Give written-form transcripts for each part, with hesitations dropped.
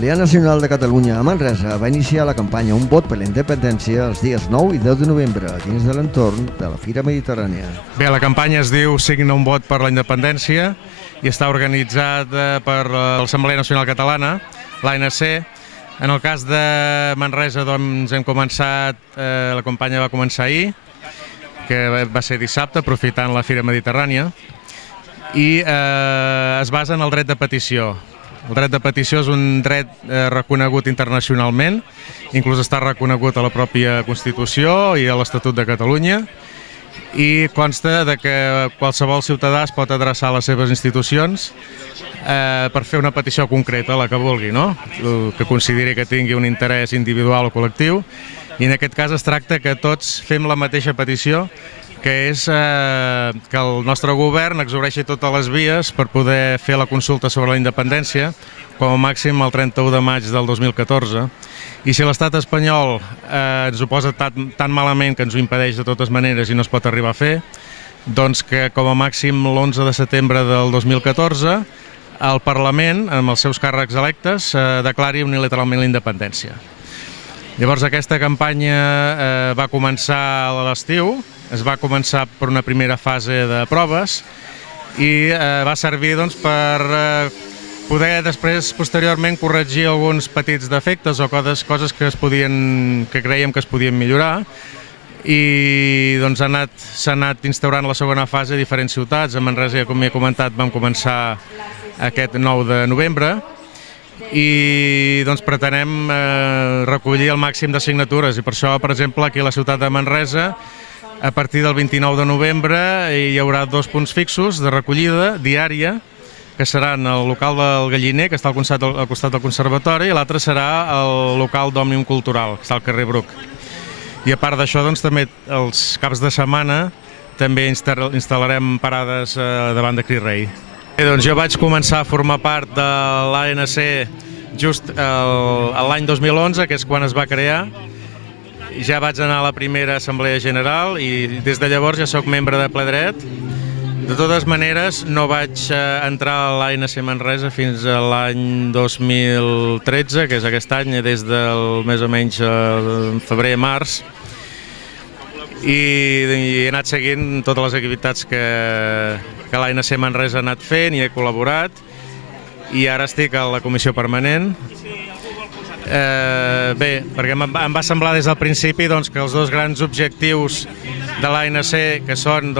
l'Assemblea Nacional de Catalunya a Manresa va iniciar la campanya Un vot per la independència els dies 9 i 10 de novembre dins de l'entorn de la Fira Mediterrània. Bé, la campanya es diu Signa un vot per la independència i està organitzat per l'Assemblea Nacional Catalana, l'ANC. En el cas de Manresa, doncs, hem començat, la campanya va començar ahir, que va ser dissabte, aprofitant la Fira Mediterrània, i es basa en el dret de petició. El dret de petició és un dret reconegut internacionalment, inclús està reconegut a la pròpia Constitució i a l'Estatut de Catalunya, i consta de que qualsevol ciutadà es pot adreçar a les seves institucions per fer una petició concreta, la que vulgui, no? Que consideri que tingui un interès individual o col·lectiu, i en aquest cas es tracta que tots fem la mateixa petició, que és que el nostre govern exhaureixi totes les vies per poder fer la consulta sobre la independència, com a màxim el 31 de maig del 2014. I si l'estat espanyol ens ho posa tan malament que ens ho impedeix de totes maneres i no es pot arribar a fer, doncs que com a màxim l'11 de setembre del 2014 el Parlament, amb els seus càrrecs electes, declari unilateralment la independència. Llavors aquesta campanya va començar a l'estiu, es va començar per una primera fase de proves i va servir per poder després, posteriorment, corregir alguns petits defectes o coses que creiem que es podien millorar, i s'ha anat instaurant la segona fase a diferents ciutats. A Manresa, com he comentat, vam començar aquest 9 de novembre i pretenem recollir el màxim de signatures, i per això, per exemple, aquí a la ciutat de Manresa, a partir del 29 de novembre hi haurà 2 punts fixos de recollida diària, que seran el local del Galliner, que està al costat del Conservatori, i l'altre serà el local d'Òmnium Cultural, que està al carrer Bruc. I a part d'això, també els caps de setmana també instal·larem parades davant de Crit Rei. Jo vaig començar a formar part de l'ANC just l'any 2011, que és quan es va crear. Ja vaig anar a la primera Assemblea General i des de llavors ja soc membre de ple dret. De totes maneres, no vaig entrar a l'ANC Manresa fins a l'any 2013, que és aquest any, des del més o menys febrer-març, i he anat seguint totes les activitats que l'ANC Manresa ha anat fent i he col·laborat, i ara estic a la comissió permanent. Bé, perquè em va semblar des del principi que els 2 grans objectius de l'ANC, que són,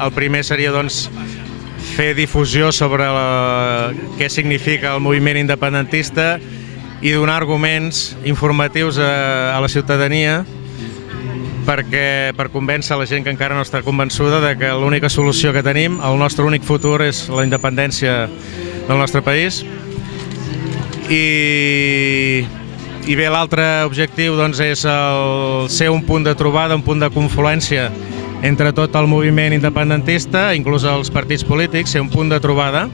el primer seria fer difusió sobre què significa el moviment independentista i donar arguments informatius a la ciutadania per convèncer la gent que encara no està convençuda de que l'única solució que tenim, el nostre únic futur, és la independència del nostre país. I bé, l'altre objectiu és ser un punt de trobada, un punt de confluència entre tot el moviment independentista, inclús els partits polítics, ser un punt de trobada.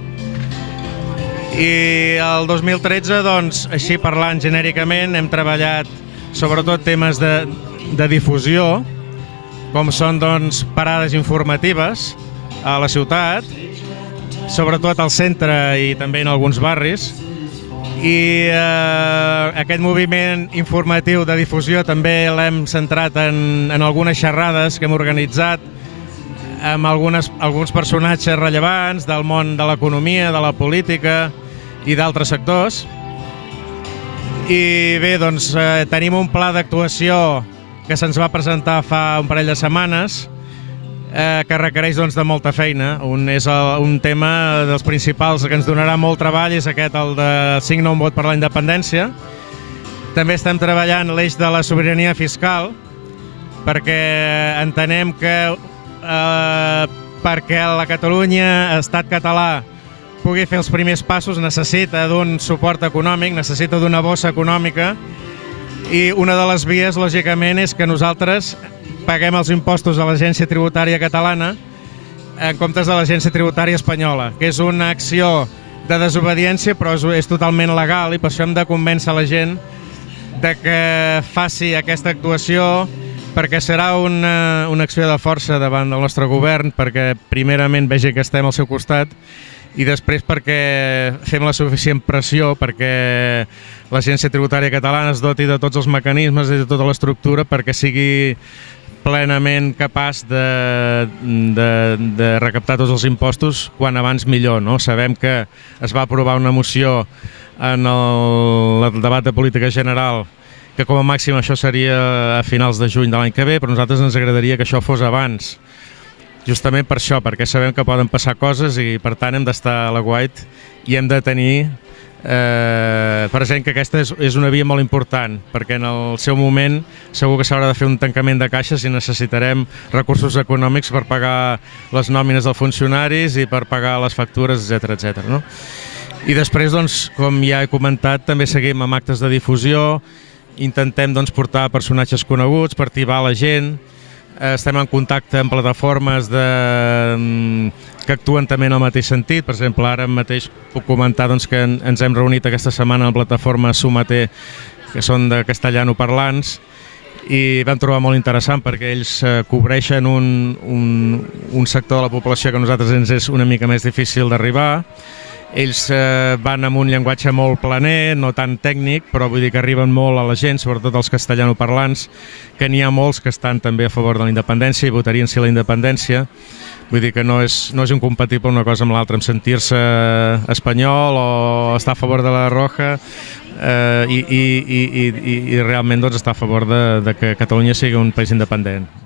I el 2013, així parlant genèricament, hem treballat sobretot temes de difusió, com són parades informatives a la ciutat, sobretot al centre i també en alguns barris. I aquest moviment informatiu de difusió també l'hem centrat en algunes xerrades que hem organitzat amb alguns personatges rellevants del món de l'economia, de la política i d'altres sectors. I bé, tenim un pla d'actuació que se'ns va presentar fa un parell de setmanes, que requereix de molta feina. Un tema dels principals que ens donarà molt treball és aquest, el de Signa un vot per la independència. També estem treballant l'eix de la sobirania fiscal, perquè entenem que perquè la Catalunya, estat català, pugui fer els primers passos necessita d'un suport econòmic, necessita d'una bossa econòmica, i una de les vies, lògicament, és que nosaltres paguem els impostos a l'Agència Tributària Catalana en comptes de l'Agència Tributària Espanyola, que és una acció de desobediència, però és totalment legal, i per això hem de convèncer la gent de que faci aquesta actuació, perquè serà una acció de força davant del nostre govern, perquè primerament vegi que estem al seu costat, i després perquè fem la suficient pressió perquè l'Agència Tributària Catalana es doti de tots els mecanismes i de tota l'estructura perquè sigui plenament capaç de recaptar tots els impostos quan abans millor, no? Sabem que es va aprovar una moció en el debat de política general que com a màxim això seria a finals de juny de l'any que ve, però a nosaltres ens agradaria que això fos abans. Justament per això, perquè sabem que poden passar coses i per tant hem d'estar a l'aguait i hem de tenir present que aquesta és una via molt important, perquè en el seu moment segur que s'haurà de fer un tancament de caixes i necessitarem recursos econòmics per pagar les nòmines dels funcionaris i per pagar les factures, etc. No? I després, doncs, com ja he comentat, també seguim amb actes de difusió, intentem portar personatges coneguts per tibar la gent. Estem en contacte amb plataformes que actuen també en el mateix sentit. Per exemple, ara mateix puc comentar que ens hem reunit aquesta setmana amb la plataforma Súmate, que són de castellanoparlants, i vam trobar molt interessant perquè ells cobreixen un sector de la població que a nosaltres ens és una mica més difícil d'arribar. Ells van amb un llenguatge molt planer, no tan tècnic, però vull dir que arriben molt a la gent, sobretot els castellanoparlants, que n'hi ha molts que estan també a favor de la independència i votarien sí la independència. Vull dir que no és incompatible una cosa amb l'altra, amb sentir-se espanyol o estar a favor de la Roja i realment estar a favor de que Catalunya sigui un país independent.